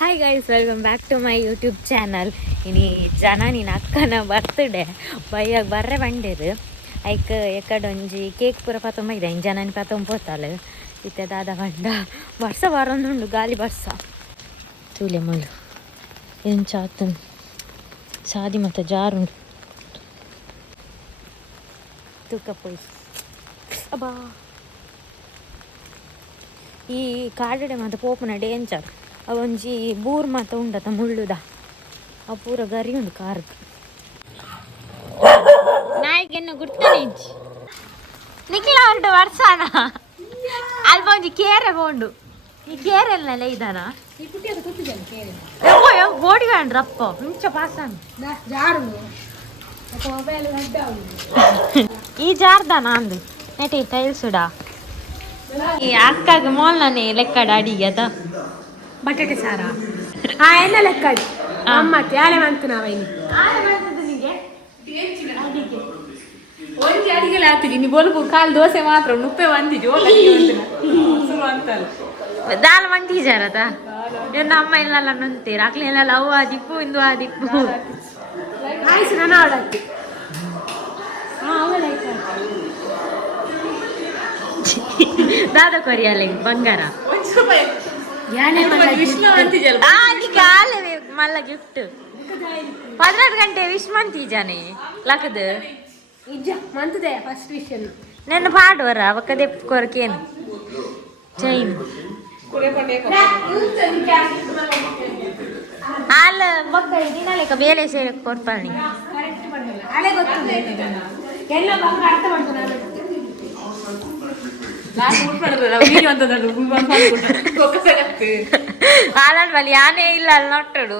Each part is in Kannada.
Hi guys, welcome back to my YouTube channel. ಇನಿ ಜನನಿನ ಅಕ್ಕನ ಬರ್ತ್ಡೇ ಬೈಯಾಗ ಬರ್ರೆ ಬಂಡೇರು ಐಕ್ ಎಕ್ಕಡೊಂಜಿ ಕೇಕ್ ಪೂರ ಪತ್ತೊಂಬೈದ ಇನ್ ಜನನಿ ಪತ್ತೊಂಬೋತಾಲು ಇತ್ತೆ ದಾದ ಬಂಡ ಬರ್ಸ ಬರೋಂದುಂಡು ಗಾಲಿ ಬರ್ಸ ತೂಲೆ ಮಲು ಏನು ಚಾತನ್ ಸಾದಿ ಮತ್ತು ಜಾರುಂಡು ತೂಕ ಪೋಯ್ ಅಬ್ಬಾ ಈ ಕಾಡಡೆ ಮತ್ತು ಪೋಪುನ ಡೇಂಜರ್ ಅವೊಂಜಿ ಬೂರ್ ಮಾತ ಉಂಡತ ಮುಳ್ಳುದ ಆ ಪೂರ ಗರಿ ಉಂಡು ಕಾರ್ಗ್ ನಾಯಿಗೆನ್ನು ಗುರ್ತನಿಜ್ಜಿ ನಿಕ್ಲ ಹೊರಟು ವರ್ಷಾನ ಅಲ್ಪ ಒಂಜಿ ಕೇರೆ ಬೋಂಡು ಈ ಕೇರೆಲ್ನೆಲ್ಲ ಇದಾನ ಗೋಡಿ ಬೇಡ್ರಪ್ಪ ಮುಂಚ ಪಾಸಾನ ಈ ಜಾರ್ದಾನ ಅಂದು ನೆಟಿ ಟೈಲ್ಸುಡಾ ಈ ಅಕ್ಕಾಗ ಮೋಲ್ನೇ ಲೆಕ್ಕಡ ಅಡಿಗೆ ಅದ ಬಟಾಟೆ ಸಾರ ಎನ್ನ ಲೆಕ್ಕಡಿ ಅಮ್ಮತ್ತೆ ಯಾಳೆ ಮಂತು ನಾವೈನಿ ಒಂಜಿ ಅಡಿಗೆಲ್ಲ ಆಗ್ತಿದ್ದಿ ನೀ ಬೊಲ್ಪು ಕಾಲು ದೋಸೆ ಮಾತ್ರ ನುಪ್ಪೆ ಬಂದಿದ್ದಿ ಅಂತಲ್ಲ ದಾಲ್ ಮಂತೀಜಾರದ ಇವ್ನ ಅಮ್ಮ ಇಲ್ಲೆಲ್ಲ ನಂತೀರ ಅಕ್ಲೆಲ್ಲ ಅವು ಆದಿಪ್ಪು ಇಂದು ಆದಿಪ್ಪು ಆಯ್ತು ನಾನು ಅವಳತ್ತಿ ದಾದ ಕೊರಿಯಲ್ಲ ಬಂಗಾರ ಮಲ್ಲ ಗಿಫ್ಟ್ 16 ಗಂಟೆ ವಿಶ್ ಮಂತೀಜಾನೆ ಲಕ್ಕದು ಮಂತದೆ ಫಸ್ಟ್ ವಿಶ್ ನನ್ನ ಪಾಡುವರ ಅವಕ್ಕದೆ ಕೊರಕೇನು ಚೈನ್ ಹಾಲು ಮಕ್ಕಳು ದಿನಾಲೇಕ ಬೇಲೆ ಸೇರಿ ಕೊಡ್ಪಾಳಿ ಹಾಲಾಡ್ ಬಲಿ ಯಾನೇ ಇಲ್ಲ ಅಲ್ಲಿ ನೊಟ್ಟಡು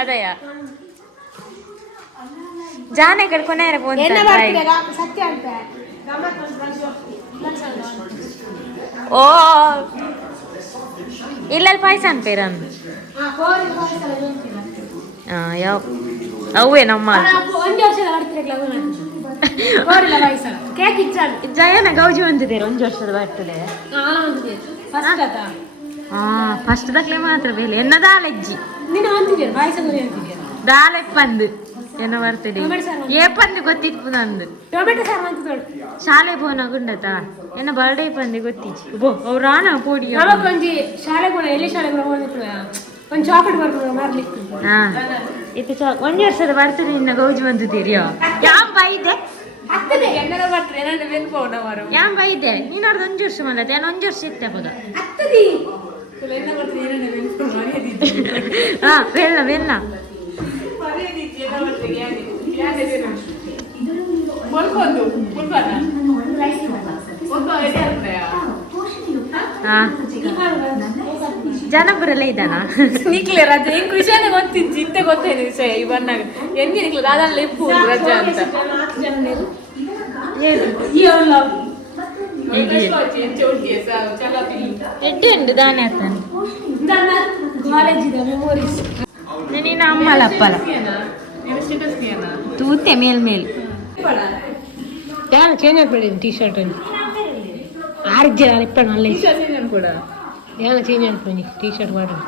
ಅದಯ್ಯ ಜಾನೆ ಕಡ್ಕೊನೇ ಓ ಇಲ್ಲಲ್ಲಿ ಪಾಯಸ ಅನ್ಪೇರನ್ ಯಾವ ಅವೇ ನಮ್ಮ ಜಯನ ಗೌಜಿ ಹೊಂದಿದ್ದೀರ ಒಂದು ವರ್ಷದ ಬರ್ತದೆ ಫಸ್ಟ್ ದಕ್ಲೆ ಮಾತ್ರ ಬೇಲೆ ಎನ್ನ ದಾಲೆಜ್ಜಿ ದಾಲೆ ಪಂದು ಎನ್ನ ಬರ್ತದೆ ಏ ಪಂದು ಗೊತ್ತಿತ್ತು ನಂದು ಶಾಲೆ ಬೋನ ಗುಂಡತ ಎನ್ನ ಬರ್ಡೇ ಪಂದೆ ಗೊತ್ತಿಚ್ಚಿ ಬೋ ಅವ್ರ ಆನ ಪೋಡಿ ಶಾಲೆ ಕೂಡ ಎಲ್ಲಿ ಶಾಲೆ ಕೂಡ ಒಂದು ಚಾಕ್ಲೇಟ್ ಬರ್ಬೋದು ಮಾರ್ಲಿಕ್ಕೆ ಇದು ಒಂದು ವರ್ಷದ ಬರ್ತದೆ ಇನ್ನ ಗೌಜಿ ಬಂದಿದ್ದೀರಿಯೋ ಯಾವ ಬೈದೆ ಯಾನ್ ಬೈದೆ ನೀನು ಅವ್ರದ್ದು 1 ವರ್ಷ ಮಾಡತ್ತೆ ನಾನು 1 ವರ್ಷ ಇತ್ತೆ ಅವಾಗ ಬೆಲ್ಲ ಬೆಲ್ಲ ಜನಪುರೆಲ್ಲ ಇದ್ದಾನ ನಿಕ್ಲೇರ್ ಅದು ಹೆಂಗ್ ವಿಷಯನೇ ಗೊತ್ತಿತ್ತು ಇತ್ತೆ ಗೊತ್ತೇನು ವಿಷಯ ಈ ಬಣ್ಣಾಗ ಹೆಂಗೆ ನಿಕ್ಲೇರ್ ಅದಲ್ಲ ಎಪ್ಪು ರಜಾ ಅಂತ ಎಡ್ಡೆ ಉಂಟು ದಾನೆ ಆತಾನೆ ಕಾಲೇಜಿದ ಮೆಮೊರೀಸ್ ನೀನು ಅಮ್ಮಲ ಅಪ್ಪಲ ತೂತೆ ಮೇಲ್ ಯಾರು ಚೇಂಜ್ ಆಗ್ಬೇಡಿ ಟೀ ಶರ್ಟ್ ಆರ್ಜ ಇಪ್ಪಣ್ಣ ಅಲ್ಲೇ ಕೂಡ ಯಾರು ಚೇಂಜ್ ಆಗ್ಬೇಡಿ ಟೀ ಶರ್ಟ್ ಮಾಡ್ರಿ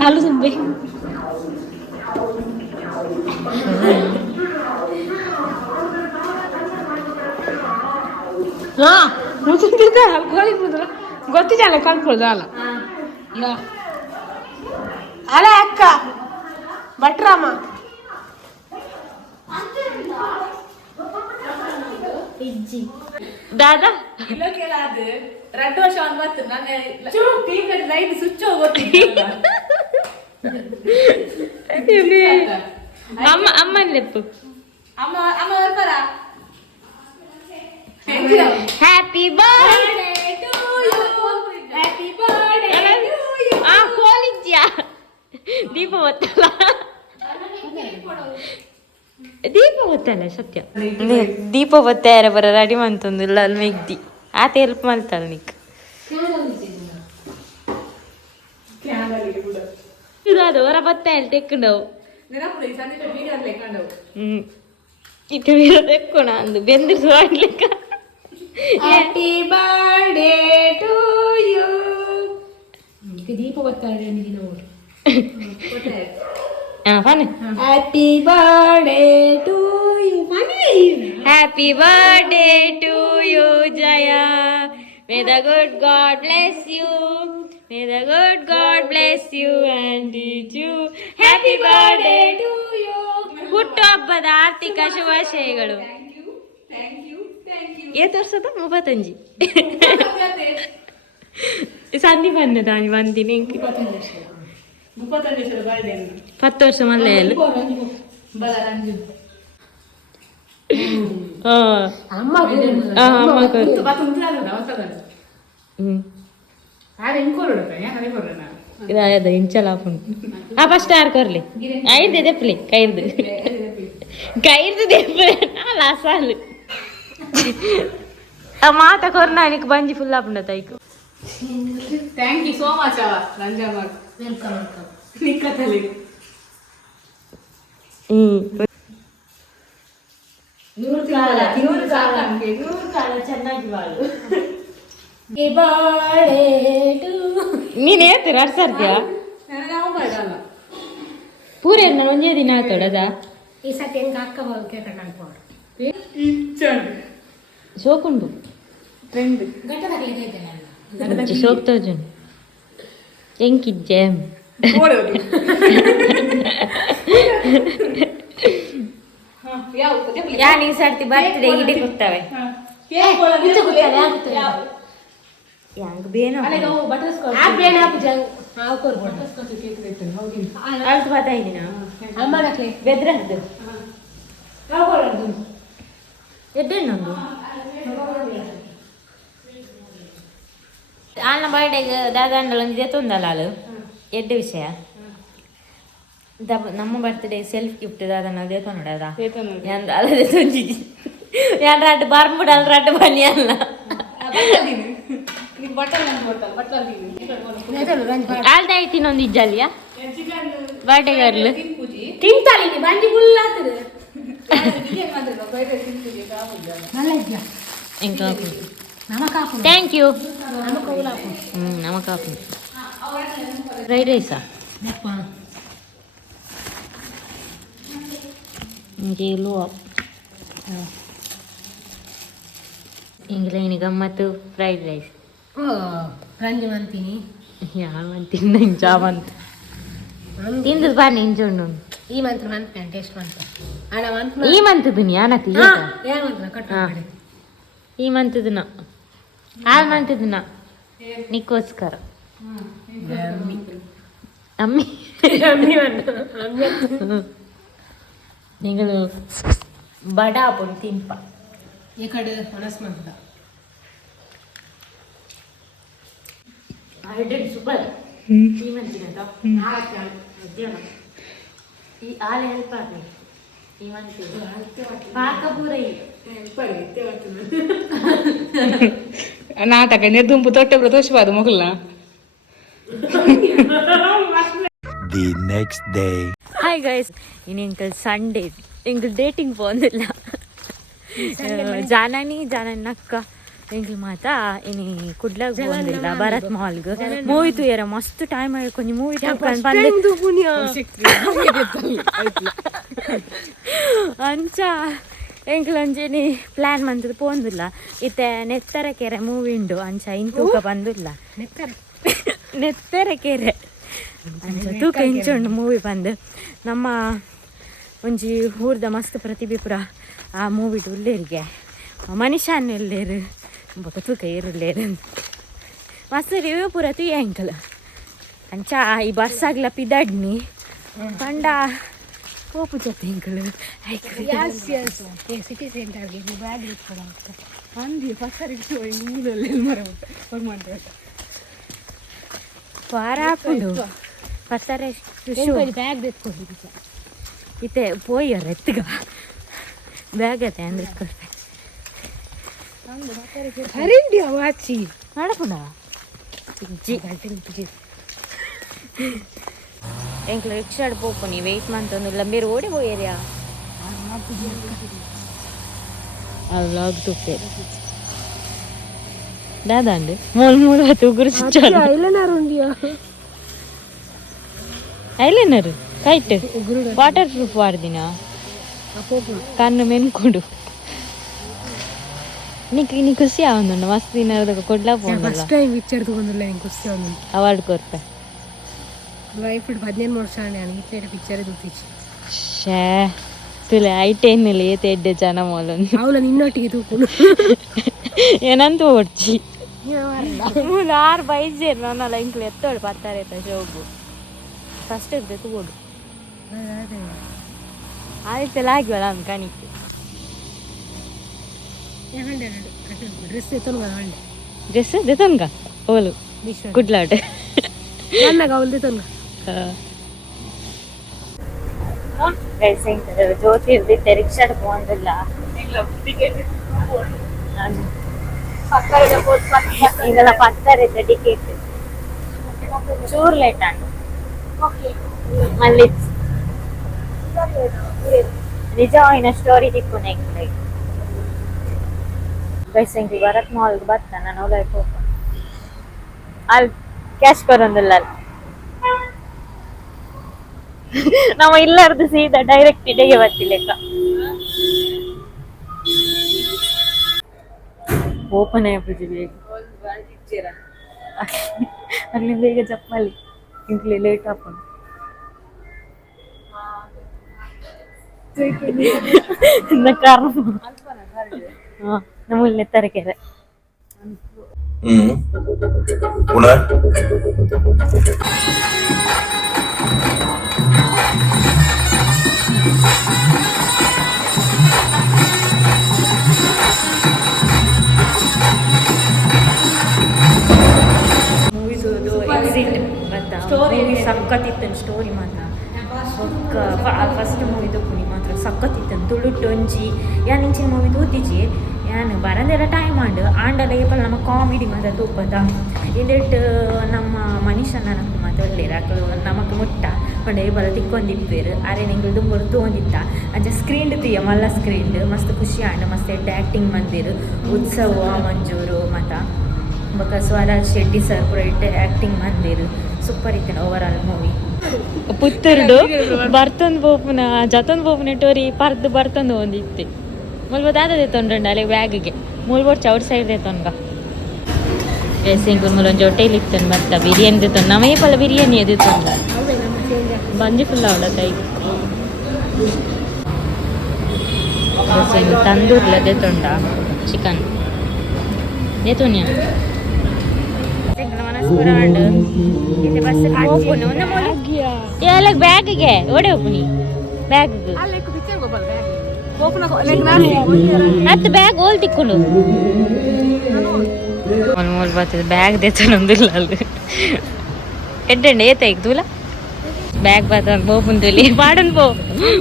ಕಾಲು ತುಂಬಿ ಗೊತ್ತಿದ್ದಲ್ಲ ಕಲ್ಪುದು ಅಲ್ಲ ಅಲ್ಲ ಅಕ್ಕ ಭಟ್ರಮ್ಮ ಇಜ್ಜಿ ದಾದಾ 2 ವರ್ಷ ಬಂತು ನನ್ನ ಲೈಟ್ ಸ್ವಿಚ್ ಅಮ್ಮ ಅಮ್ಮನ ಲೆಪ್ಪು ಅಮ್ಮ ಅಮ್ಮ ಬರ್ಬಾರ happy birthday to you happy birthday to you ಕೋಲಿಜ್ಜಾ ದೀಪ ಹೊತ್ತಲ್ಲ ದೀಪ ಹೊತ್ತಲ್ಲ ಸತ್ಯ ದೀಪ ಹೊತ್ತಾರ ಬರ ರೆಡಿ ಮಂತೊಂದು ಇಲ್ಲ ಅಲ್ಲಿ ಮೆಗ್ದಿ ಆತ ಹೆಲ್ಪ್ ಮಾಡ್ತಾಳೆ ನಿಕ್ ಇದು ಹೊರ ಬತ್ತ ತೆಕ್ಕೊಂಡವು ಇಟ್ಟು ವೀರ ತೆಕ್ಕೋಣ ಅಂದು ಬೆಂದಿರಿಸುವ ಲೆಕ್ಕ. Happy birthday to you. Deepa ಬರ್ತಾರೆ ನೋಡಿ. Happy birthday to you. Happy birthday to you Jaya. May the good God bless you. May the good God bless you and teach you. Happy birthday to you. ಹುಟ್ಟುಹಬ್ಬದ ಆರ್ಥಿಕ ಶುಭಾಶಯಗಳು. ಏತ್ ವರ್ಷದ 35 ಸಂಧಿ ಬಂದ ತಾನಿ ಬಂದಿನಿ 10 ವರ್ಷ ಮಲ್ಲೆ ಇದಾದ ಇಂಚಲಾಪು ಫಸ್ಟ್ ಯಾರು ಕೊರ್ಲಿ ಐದು ದೆಪ್ಪಲಿ ಕೈರ್ದು ದೆಪ್ಪ ಲಾಸಾಲು ಮಾತ ಕೊರ್ನ ನಿಕ್ ಬಂಜಿ ಫುಲ್ ಆಪುಂಡ ತೈಕು. Thank you so much Ranjamma. Welcome ನಿಕ್ಕತಲಿ. ನೂರು ಕಾಲ ಚೆನ್ನಾಗಿ ಬಾಳು. ನೀನ್ ಹೇಳ್ತೀರ ಅರ್ಸರ್ದ್ಯಾ ಪೂರ ನಾನು ಒಂದೇ ದಿನ ಆತೋಡದ ಈ ಸತಿ ಹೆಂಗ ಅಕ್ಕ ಕೇಟ ಕಣ್ಪೋಡು ಸೋಕುಂಡು ಟ್ರೆಂಡ್ ಗಟ್ಟದಾಗಲಿದೆ ಸೋಕ್ತೋಜನ್ ಎಂಕಿಜ್ಜೆ ಯಾನ್ ಈ ಸರ್ತಿ ಬರ್ತ್ಡೇ ಗಿಡ ಕೊಡ್ತವೆ ಯಾಂಗ್ ಬೇನೋ ಅಲ್ತು ಬತ್ತಾಯಿದ್ದೀನ ಬೆದ್ರದ್ದು ಎಡ್ಡೆಣ್ಣೊಂದು ಆಲ್ನ ಬರ್ಡೇಗೆ ದಾದಾಂಡಲ ಒಂದು ತೊಂದಲ್ಲ ಅಲ್ಲ ಎಡ್ಡೆ ವಿಷಯ ನಮ್ಮ ಬರ್ತ್ಡೇ ಸೆಲ್ಫ್ ಗಿಫ್ಟ್ ದಾದನ ದೇತೋ ನೋಡದ ಯಾಂದ ಅಲ್ಲದೆ ತೊಂಜಿ ಯಾನ್ ರಾಟ್ ಬರ್ಬಿಡ ಅಲ್ಲ ರಾಟ್ ಬನ್ನಿ ಅಲ್ಲ ಆಲ್ದಾಯ್ತು ಇನ್ನೊಂದು ಇಜ್ಜಲ್ಲಿಯ ಬರ್ಡೇ ಗರ್ಲ್ ತಿಂತಾಳಿ ಬಂಜಿ ಫುಲ್ ಆಗ್ತದೆ. ಥ್ಯಾಂಕ್ ಯು ನಮಕಾಪು ಫ್ರೈಡ್ ರೈಸಾ ಇಂಗೇಲು ಇಂಗ್ಲೇನಿ ಗಮ್ಮತ್ತು ಫ್ರೈಡ್ ರೈಸ್ ರಂಜು ಅಂತೀನಿ ಯಾವಂತೀನಿ ನಂಗೆ ಜಾವಂತ ತಿಂದು ಬಾ ನಿಂಜುಣ್ಣು ಈ ಮಂತ್ರ ಮಂತ್ ಟೇಸ್ಟ್ ಮಂತ್ರ ಅಣ್ಣ ಮಂತ್ ಈ ಮಂತದ್ದು ಯಾನತಿ ಏನು ಮಂತ್ರ ಕಟ್ ಮಾಡಿ ಈ ಮಂತದನ್ನ ಆ ಮಂತದನ್ನ ನಿಕ್ಕೋಸ್ಕರ ಅಮ್ಮಿ ನೀವು ಬಡ ಹಾಕೊಂಡು ತಿನ್ಪ ಈ ಕಡೆ ಹಣಸ್ ಮಂತ ಸೂಪರ್ ಈ ಮಂತಿನ ಈ ಹಾಲು ಹೆಲ್ಪ್ ಆಗಲಿ ಈ ಮಂತಿ ಪಾಕ ಪೂರ ನಾಟಕ ನೆದ್ದುಂಪು ತೊಟ್ಟೆಬ್ರು ತೋರಿಸಬಾರ್ದು ಮಗುಲ್ನ. The next day. Hi guys ಇನ್ನು ಎಂಕಲ್ ಸಂಡೇ ಎಂಕಲ್ ಡೇಟಿಂಗ್ ಪೋಂದಿಲ್ಲ ಜಾನನಿ ಅಕ್ಕ ಎಂಕಲ್ ಮಾತ ಇನಿ ಕುಡ್ಲಾಗ ಪೋಂದಿಲ್ಲ ಭರತ್ ಮಾಲ್ಗ್ ಮೂವಿ ತುಯ್ಯಾರ ಮಸ್ತ್ ಟೈಮ್ ಆಯ್ಕೊಂಡು ಮೂವಿ ತಗೊಂಡು ಬಂದು ಅಂಚ ಎಂಕಲ್ ಅಂಜೇನಿ ಪ್ಲ್ಯಾನ್ ಮಂತದ್ದು ಪೋಂದಿಲ್ಲ ಇತ್ತೆ ನೆತ್ತರ ಕೆರೆ ಮೂವಿ ಉಂಡು ಅಂಚ ಇನ್ ತೂಕ ಬಂದಿಲ್ಲ ನೆತ್ತರ ಕೆರೆ ಅಂಚ ತೂಕ ಇಂಚುಂಡು ಮೂವಿ ಬಂದು ನಮ್ಮ ಒಂಜಿ ಊರ್ದ ಮಸ್ತ್ ಪ್ರತಿಭೆ ಪುರ ಆ ಮೂವಿಡು ಉಳ್ಳೇರಿಗೆ ಮನುಷ್ಯನ ಎಲ್ಲೇರು ಬೊಕ ತೂಕ ಏರುಳ್ಳೇರು ಮಸ್ತ್ ರಿವ್ಯೂ ಪೂರ ತುಯ್ಯ ಎಂಕಲ್ ಅಂಚ ಈ ಬಸ್ಸಾಗ್ಲ ಪಿದಾಡ್ನಿ ಪಂಡ ಪೋಪು ಜೊತೆ ಎಂಕಲ್ ಸಿಟಿ ಸೆಂಟರ್ಗೆ ಬ್ಯಾಗ್ ಇಟ್ಕೊಡ ಅಂದಿ ಫಸ್ಟರಿಗೆ ಊರಲ್ಲಿ ಮಾಡ್ತಾರೆ ವಾರ ಹಾಕೊಂಡು ಫಸ್ಟರೆ ಬ್ಯಾಗ್ ಎತ್ಕೊಂಡು ಇತ್ತೆ ಪೋಯ್ಯರ ಎತ್ತಗ ಬ್ಯಾಗ್ ಐತೆ ಅಂದ್ರೆ ಹರಿಂಡಿ ವಾಚಿ ಮಾಡಕೊಂಡ ಎಂಕ್ಲು ರಿಕ್ಷಾಡ್ ಪೋಪುನಿ ವೆಯ್ಟ್ ಮಂತೊಂದುಲ್ಲ ಬೇರೆ ಓಡಿ ಹೋಯರ್ಯಾ ಆ ವ್ಲಾಗ್ ತುಪ್ಪೇರು ದಾದಾಂಡು ಮೂಲು ಹೊತ್ತು ಗುರುಸಿಚ್ಚಾಡು ಐಲೈನರ್ ಕೈಟ್ ವಾಟರ್ ಪ್ರೂಫ್ ವಾಡ್ದಿನ ಕಣ್ಣು ಮೆನ್ಕೊಡು ನೀ ಖುಷಿ ಆವೊಂದುಂಡು ಮಸ್ತ್ ದಿನ ಕೊಡ್ಲಾ ಫಸ್ಟ್ ಟೈಮ್ ಪಿಕ್ಚರ್ ತಗೊಂಡಿಲ್ಲ ನಂಗೆ ಖುಷಿ ಆವೊಂದು ಅವಾರ್ಡ್ ಕೊರ್ಪೆ ಲೈಫ್ 17 ವರ್ಷ ಆಣೆ ಇತ್ತೆ ಪಿಕ್ಚರ್ ತೂತಿಚಿ ಶೇ ತುಲೆ ಐಟೇನಿಲ್ಲ ಏತೆ ಜನ ಮೋಲೊಂದು ಅವಳ ನಿನ್ನೊಟ್ಟಿಗೆ ತೂಕೊಂಡು ಏನಂತ ಓಡ್ಚಿ ಮೂಲ 6 ಬೈಜೇರು ನನ್ನಲ್ಲ ಇಂಕ್ಲು ಎತ್ತೋಳು ಪತ್ತಾರೇತ ಶೋಗು ಫಸ್ಟ್ ಇರ್ದೆ ತಗೋಡು ಆಯ್ತಲ್ಲ ಆಗಿವಲ್ಲ ಅವ್ನು ಕಣಿಕೆ ಡ್ರೆಸ್ ಎತ್ತೋನು ಹಂಡೆ ಡ್ರೆಸ್ ದೆತನ್ಗ ಓಲು ಗುಡ್ಲಾಟ್ ನನ್ನಾಗ ಅವಳು ಎತ್ತೋನು ಜ್ಯೋತಿ ಇರ್ದಿತ್ತೆ ರಿಕ್ಷಾಡ್ ಹೋಗಂದಿಲ್ಲ ಈಗೆಲ್ಲ ಪತ್ತರಿದ್ದ ಟಿಕೆಟ್ ಚೂರ್ ಲೇಟ್ ಆಂಡು ಮళ్ళీ ನಿಜವಾಯಿನ ಸ್ಟೋರಿ ತಿಕ್ಕು ಬೈಸಂಗಿ ಭರತ್ ಮಾಲ್ಗೆ ಬರ್ತ ನಾನು ಹೋಗಕ್ಕೆ ಹೋಗ ಅಲ್ಲಿ ಕ್ಯಾಶ್ ಬರೋದಿಲ್ಲ ಅಲ್ಲಿ ನಾವು ಇಲ್ಲಾರ್ದು ಸೀದಾ ಡೈರೆಕ್ಟ್ ಇಡೆಗೆ ಬರ್ತಿಲ್ಲ ಓಪನ್ ಆಯ್ಪುಜಿ ಬೇಗ ಅಲ್ಲಿಂದ ಈಗ ಜಪ್ಪಲ್ಲಿ ಇಂಕ್ಲಿ ಲೇಟ್ ಹಾಕೊಂಡು ನಮ್ಮಲ್ಲಿ ತರಕೆರೆ ಮೂವೀಸದು ಎಕ್ಸಿಟ್ ಸ್ಟೋರಿ ಸಕ್ಕತ್ತಿತ್ತು ಸ್ಟೋರಿ ಮಾತ್ರ ಫಸ್ಟ್ ಮೂವಿ ತಪ್ಪುನಿ ಮಾತ್ರ ಸಕ್ಕತ್ತಿತ್ತು ತುಳುಟ್ಟೊಂಜಿ ಯಾನ್ ಇಂಚಿನ ಮೂವಿ ತೂತಿಜಿ ಯಾನ್ ಬರದೆಲ್ಲ ಟೈಮ್ ಆಂಡಲ ಏಪಲ್ ನಮ್ಮ ಕಾಮಿಡಿ ಮಾತ್ರ ತೂಪದ ಇಲ್ಲಿಟ್ಟು ನಮ್ಮ ಮನುಷ್ಯನ ನಮ್ಗೆ ಮಾತ್ರ ಒಳ್ಳೆಯ ನಮಕ್ ಮುಟ್ಟ ಹೊಂಡ ಏಪಲ ತಿಕ್ಕೊಂದಿಪ್ಪೇರು ಅರೆ ನಿಂಗೆ ದುಂಬರು ತಗೊಂಡಿತ್ತ ಅಂಚ ಸ್ಕ್ರೀನ್ ತೀಯ ಮಲ್ಲ ಸ್ಕ್ರೀನ್ ಮಸ್ತ್ ಖುಷಿ ಆಂಡ್ ಮಸ್ತ್ ಎಡ್ಡೆ ಆ್ಯಕ್ಟಿಂಗ್ ಮಂದಿರು ಉತ್ಸವ ಮಂಜೂರು ಮತ್ತು ಬೊಕ ಸ್ವರಾಜ್ ಶೆಟ್ಟಿ ಸರ್ ಪೂರ ಇಟ್ಟೆ ಆ್ಯಕ್ಟಿಂಗ್ ಮಂದಿರು ಸೂಪರ್ ಇತ್ತೇನೆ ಓವರ್ ಆಲ್ ಮೂವಿ ಪುತ್ತೂರುಡು ಬರ್ತೊಂದು ಪೋಪುನ ಜತೊಂದು ಪೋಪುನ ಟೋರಿ ಪರ್ದು ಬರ್ತೊಂದು ಒಂದಿತ್ತೆ ಮುಲ್ಬ ದಾದ ತೆತ್ತೊಂಡ್ರಂಡ ಅಲ್ಲಿ ಬ್ಯಾಗ್ಗೆ ಮುಲ್ಬೋಡ್ ಚೌಡ್ ಸೈಡ್ ತೆತ್ತೊನ್ಗ ಸಿಂಗುಲ್ ಮುಲೊಂಜಿ ಹೋಟೆಲ್ ಇತ್ತನ್ ಬರ್ತ ಬಿರಿಯಾನಿ ತೆತ್ತೊಂಡು ನಮಗೆ ಪಲ್ಲ ಬಿರಿಯಾನಿ ಎದಿತ್ತೊಂಡ ಬಂಜಿ ಫುಲ್ ಅವಡತ್ತ ಈಗ ತಂದೂರ್ಲ ತೆತ್ತೊಂಡ ಚಿಕನ್ ದೇತೋನ್ಯ ಮನಸ್ಪುರಾಂಡ್ ಇಲ್ಲಿ ಬಸ್ ಹೋಗ್ಪುನು ಒಂದು ಮೂಲ ಎಲ್ಲ ಬ್ಯಾಗ್ಗೆ ಓಡೆ ಹೋಗ್ಪುನಿ ಬ್ಯಾಗ್ ಹತ್ತು ಬ್ಯಾಗ್ ಓಲ್ ತಿಕ್ಕೊಂಡು ಮೂಲ್ ಬರ್ತದೆ ಬ್ಯಾಗ್ ದೇತೊಂದಿಲ್ಲ ಅಲ್ಲಿ ಎಡ್ಡೆಂಡೆ ಏತಾಯ್ತು ತೂಲ ಬ್ಯಾಗ್ ಬರ್ತದೆ ಬೋಪುನ್ ತುಲಿ ಪಾಡನ್ ಪೋ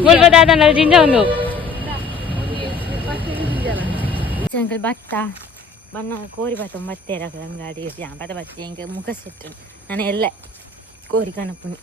ಮೂಲ್ ಬತ್ತಾದ ಜಿಂಜ ಒಂದು ಅಂಕಲ್ ಭತ್ತ ಬಣ್ಣ ಕೋರಿ ಬತ್ತ ಮತ್ತೆ ಅಂಗಡಿ ಬತ್ತ ಬತ್ತಿ ಹೆಂಗೆ ಮುಖ ಸಿಟ್ಟು ನಾನು ಎಲ್ಲ ಕೋರಿ ಕಣಪ್ಪನು